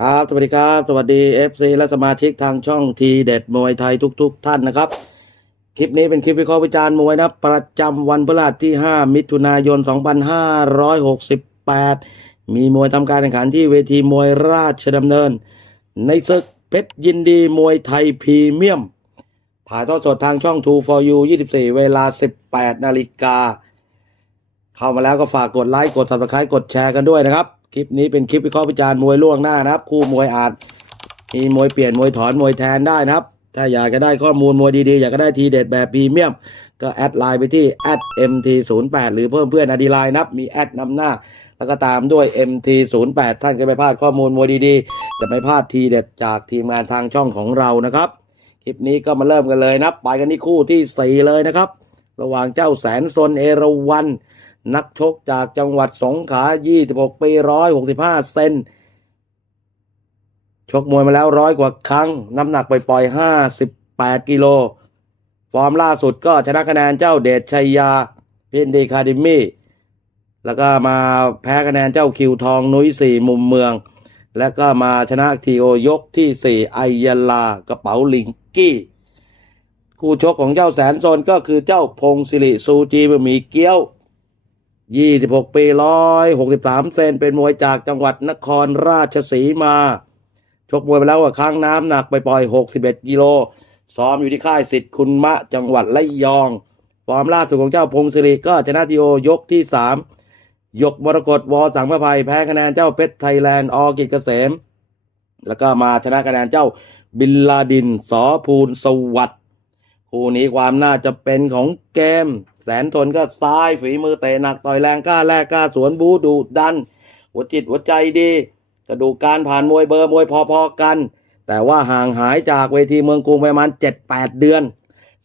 ครับ สวัสดีครับ สวัสดี FC และสมาชิกทางช่องทีเด็ดมวยไทยทุก ๆ ท่านนะครับ คลิปนี้เป็นคลิปวิเคราะห์วิจารณ์มวยนะ ประจำวันพฤหัสที่ 5 มิถุนายน 2568 มีมวยทำการแข่งขันที่เวทีมวยราชดำเนิน ในศึกเพชรยินดีมวยไทยพรีเมียม ถ่ายทอดสดทางช่อง2 for you 24 เวลา 18 นาฬิกา เข้ามาแล้วก็ฝากกดไลค์ กด subscribe กดแชร์กันด้วยนะครับ คลิปนี้เป็นคลิปวิเคราะห์วิจารณ์มวยล่วงหน้านะครับ คู่มวยอาจมีมวยเปลี่ยนมวยถอนมวยแทนได้นะครับ ถ้าอยากจะได้ข้อมูลมวยดีๆ อยากจะได้ทีเด็ดแบบพรีเมียม ก็แอดไลน์ไปที่ @mt08 หรือเพิ่มเพื่อนอดีไลน์นะครับ มีแอดนำหน้า แล้วก็ตามด้วย mt08 ท่านจะไม่พลาดข้อมูลมวยดีๆ จะไม่พลาดทีเด็ดจากทีมงานทางช่องของเรานะครับ คลิปนี้ก็มาเริ่มกันเลยนะครับ ไปกันที่คู่ที่สี่เลยนะครับ ระหว่างเจ้าแสนซนเอราวัน นักชกจากจังหวัดสงขลา26 ปี 165 เซน ชกมวยมาแล้วร้อยกว่าครั้ง น้ำหนักไปปล่อยๆ58 กิโล ฟอร์มล่าสุดก็ชนะคะแนนเจ้าเดชชัยยา พินดีคาดิมี่ แล้วก็มาแพ้คะแนนเจ้าคิวทองนุ้ยสี่มุมเมือง แล้วก็มาชนะทีโอยกที่สี่ไอยาลากระเป๋าลิงกี้คู่ชกของเจ้าแสนโซนก็คือเจ้าพงศิริซูจีบะหมี่เกี๊ยว 26 ปี 163 เซนเป็นมวยจากจังหวัดนครราชสีมา ชกมวยไปแล้วว่าครั้งน้ำหนักไปปล่อย 61 กิโล ซ้อมอยู่ที่ค่ายสิทธิ์คุณมะจังหวัดระยอง ฟอร์มล่าสุดของเจ้าพงศิริก็ชนะทีโอยกที่ 3 ยกมรกตวอสังประภัยแพ้คะแนนเจ้าเพชรไทยแลนด์ออกิจเกษม แล้วก็มาชนะคะแนนเจ้าบิลลาดินสอภูลสวัสดิ์ คู่นี้ความน่าจะเป็นของเกม แสนทนก็ซ้ายฝีมือเตะหนักต่อยแรงกล้าแลกกล้าสวนบูดูดัน หัวจิตหัวใจดีกระดูกการผ่านมวยเบอร์มวยพอๆกัน แต่ว่าห่างหายจากเวทีเมืองกรุงไปประมาณ 7-8 เดือน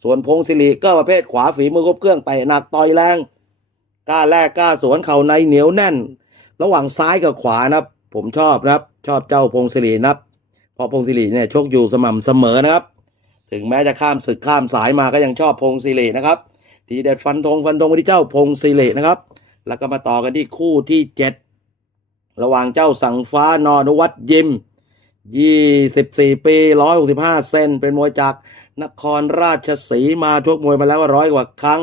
ส่วนพงศิริก็ประเภทขวาฝีมือครบเครื่องเตะหนักต่อยแรงกล้าแลกกล้าสวนเข่าในเหนียวแน่น ระหว่างซ้ายกับขวานะครับ ผมชอบนะครับ ชอบเจ้าพงศิรินะครับเพราะพงศิริเนี่ยชกอยู่สม่ำเสมอนะครับ ถึงแม้จะข้ามศึกข้ามสายมาก็ยังชอบพงศิรินะครับ ทีเด็ดฟันธงฟันธงไปที่เจ้าพงศิรินะครับ แล้วก็มาต่อกันที่คู่ที่เจ็ดระหว่างเจ้าสังฟ้านอนุวัตยิม24ปี165เซนเป็นมวยจากนครราชสีมาชกมวยมาแล้วว่าร้อยกว่าครั้ง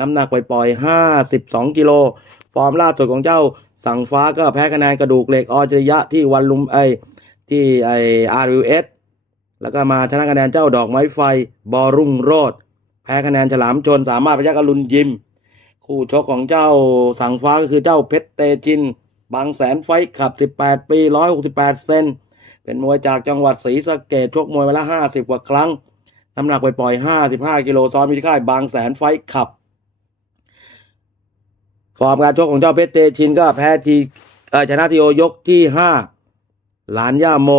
น้ำหนักปล่อยๆ52กิโล ฟอร์มล่าสุดของเจ้าสังฟ้าก็แพ้คะแนนกระดูกเหล็กออจริยะที่วันลุมไอที่ไออาร์เอส แล้วก็มาชนะคะแนนเจ้าดอกไม้ไฟ บอรุ่งโรดแพ้คะแนนฉลามชนสามารถพยักอรุณยิม คู่ชกของเจ้าสังฟ้าก็คือเจ้าเพชรเตจิน บางแสนไฟขับ 18 ปี 168 เซนเป็นมวยจากจังหวัดศรีสะเกดชกมวยมาแล้ว50 กว่าครั้งน้ำหนักไปปล่อย 55 กิโลซ้อมอยู่ที่ค่ายบางแสนไฟขับ ฟอร์มการชกของเจ้าเพชรเตชินก็แพ้ทีชนะทีโอยกที่ 5 หลานย่าโม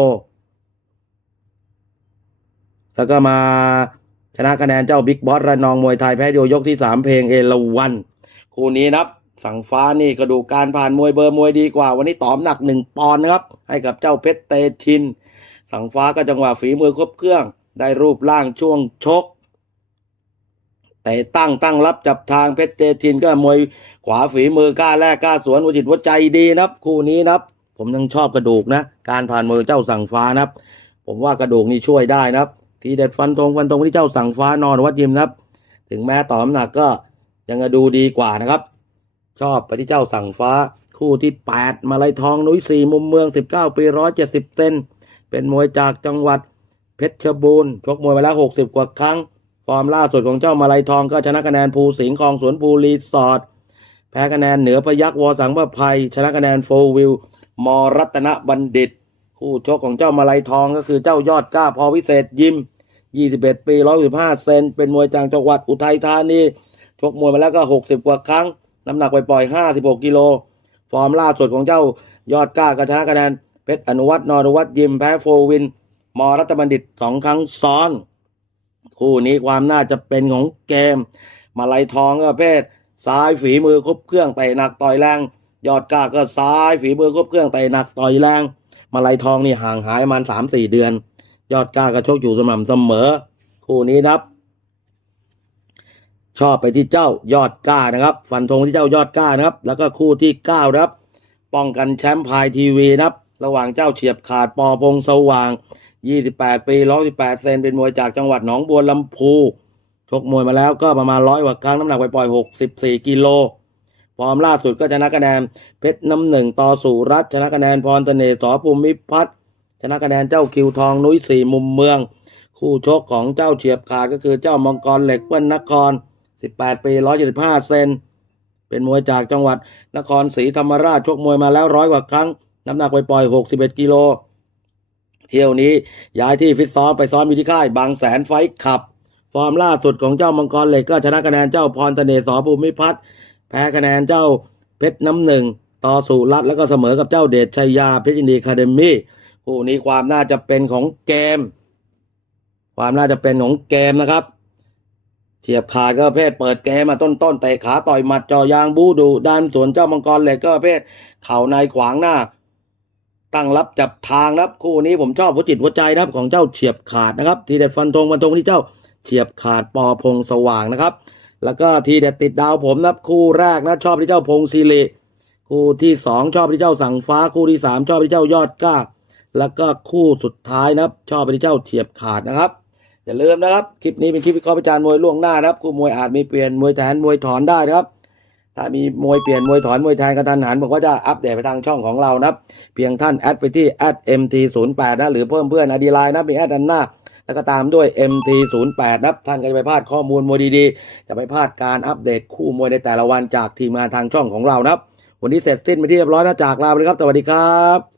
แล้วก็มาชนะคะแนนเจ้าบิ๊กบอสระนองมวยไทยแพ้โยยกที่สามเพลงเอราวันคู่นี้นับ สังฟ้านี่กระดูกการผ่านมวยเบอร์มวยดีกว่า วันนี้ตอมหนักหนึ่งปอนด์นะครับ ให้กับเจ้าเพชรเตชิน สังฟ้าก็จังหวะฝีมือครบเครื่อง ได้รูปร่างช่วงชกแต่ตั้งตั้งรับจับทางเพชรเตชินก็มวยขวาฝีมือกล้าแลกกล้าสวนหัวจิตหัวใจดีนะครับ คู่นี้นะครับ ผมยังชอบกระดูกนะ การผ่านมือเจ้าสังฟ้านะครับ ผมว่ากระดูกนี่ช่วยได้นะครับ ทีเด็ดฟันธงฟันธงที่เจ้าสั่งฟ้านอนวัดยิมนะครับ ถึงแม้ต่อน้ำหนักก็ยังจะดูดีกว่านะครับ ชอบไปที่เจ้าสั่งฟ้าคู่ที่ 8 มาลัยทองนุ้ยสี่มุมเมือง 19 ปี 170 เซนเป็นมวยจากจังหวัดเพชรบูรณ์ชกมวยมาแล้ว 60 กว่าครั้ง ฟอร์มล่าสุดของเจ้ามาลัยทองก็ชนะคะแนนภูสิงห์คลองสวนภูรีสอร์ทแพ้คะแนนเหนือพยักวอสังประภัย ชนะคะแนนโฟวิลมรัตนบัณฑิต คู่ชกของเจ้ามาลัยทองก็คือเจ้ายอดกล้าพอวิเศษยิม 21 ปี115เซนเป็นมวยจากจังหวัดอุทัยธานีชกมวยมาแล้วก็ 60 กว่าครั้ง น้ำหนักไปปล่อย 56 กิโล ฟอร์มล่าสุดของเจ้ายอดกล้ากระชนะคะแนนเพชรอนุวัฒน์นอนุวัฒน์ยิมแพ้โฟวิน มอรัตบัณฑิตสองครั้งซ้อน คู่นี้ความน่าจะเป็นของเกม มาลัยทองก็เพศซ้ายฝีมือครบเครื่องเตะหนักต่อยแรง ยอดกล้าก็ซ้ายฝีมือครบเครื่องเตะหนักต่อยแรง มาลัยทองนี่ห่างหายประมาณสามสี่เดือน ยอดกล้าก็ชกอยู่สม่ำเสมอ คู่นี้นะครับ ชอบไปที่เจ้ายอดกล้านะครับ ฟันธงที่เจ้ายอดกล้านะครับ แล้วก็คู่ที่เก้านะครับ ป้องกันแชมป์พายทีวีนะครับ ระหว่างเจ้าเฉียบขาดปอพงสว่าง 28 ปี118เซนเป็นมวยจากจังหวัดหนองบัวลำพูชกมวยมาแล้วก็ประมาณร้อยกว่าครั้งน้ำหนักไปปล่อย 64 กิโลฟอร์มล่าสุดก็ชนะคะแนนเพชรน้ำหนึ่งต่อสู่รัฐชนะคะแนนพรเสน่ห์สอภูมิพัฒน์ นะคะแนนเจ้าคิวทองนุ้ยสี่มุมเมือง คู่ชกของเจ้าเฉียบขาดก็คือเจ้ามังกรเหล็กเปิ้ลนคร 18 ปี 175 เซนเป็นมวยจากจังหวัดนครศรีธรรมราชชกมวยมาแล้วร้อยกว่าครั้ง น้ำหนักไปปล่อย 61 กิโล เที่ยวนี้ย้ายที่ฟิตซ้อมไปซ้อมอยู่ที่ค่ายบางแสนไฟขับ ฟอร์มล่าสุดของเจ้ามังกรเหล็กก็ชนะคะแนนเจ้าพรเสน่ห์สอภูมิพัฒน์แพ้คะแนนเจ้าเพชรน้ำหนึ่งต่อสู่รัฐแล้วก็เสมอกับเจ้าเดชชัยยาเพชรยินดีคาเดมี่ คู่นี้ความน่าจะเป็นของเกม ความน่าจะเป็นของเกมนะครับเฉียบขาดก็เภทเปิดเกมมาต้นต้นๆเตะขาต่อยหมัดจอยางบูดูด้านสวนเจ้ามังกรเหล็กก็เภทเข่าในขวางหน้า ตั้งรับจับทางครับคู่นี้ผมชอบหัวจิตหัวใจนะครับของเจ้าเฉียบขาดนะครับ ทีเด็ดฟันธงฟันธงที่เจ้าเฉียบขาดปอพงสว่างนะครับ แล้วก็ทีเด็ดติดดาวผมนะครับคู่แรกนะชอบที่เจ้าพงศิริคู่ที่สองชอบที่เจ้าสังฟ้าคู่ที่สามชอบที่เจ้ายอดกล้า แล้วก็คู่สุดท้ายนะครับ ชอบไปที่เจ้าเฉียบขาดนะครับ อย่าลืมนะครับ คลิปนี้เป็นคลิปวิเคราะห์วิจารณ์มวยล่วงหน้านะครับคู่มวยอาจมีเปลี่ยนมวยแทนมวยถอนได้นะครับ ถ้ามีมวยเปลี่ยนมวยถอนมวยแทนกระทันหันบอกว่าจะอัปเดตไปทางช่องของเรานะครับ เพียงท่านแอดไปที่แอด @mt08 นะหรือเพิ่มเพื่อนอดีไลน์นะมีแอดอันหน้าแล้วก็ตามด้วย MT08 นะครับ ท่านก็จะไม่พลาดข้อมูลมวยดีๆ จะไม่พลาดการอัปเดตคู่มวยในแต่ละวันจากทีมงานทางช่องของเรานะครับ วันนี้เสร็จสิ้นไปที่เรียบร้อยนะจากลาไปเลยครับ สวัสดีครับ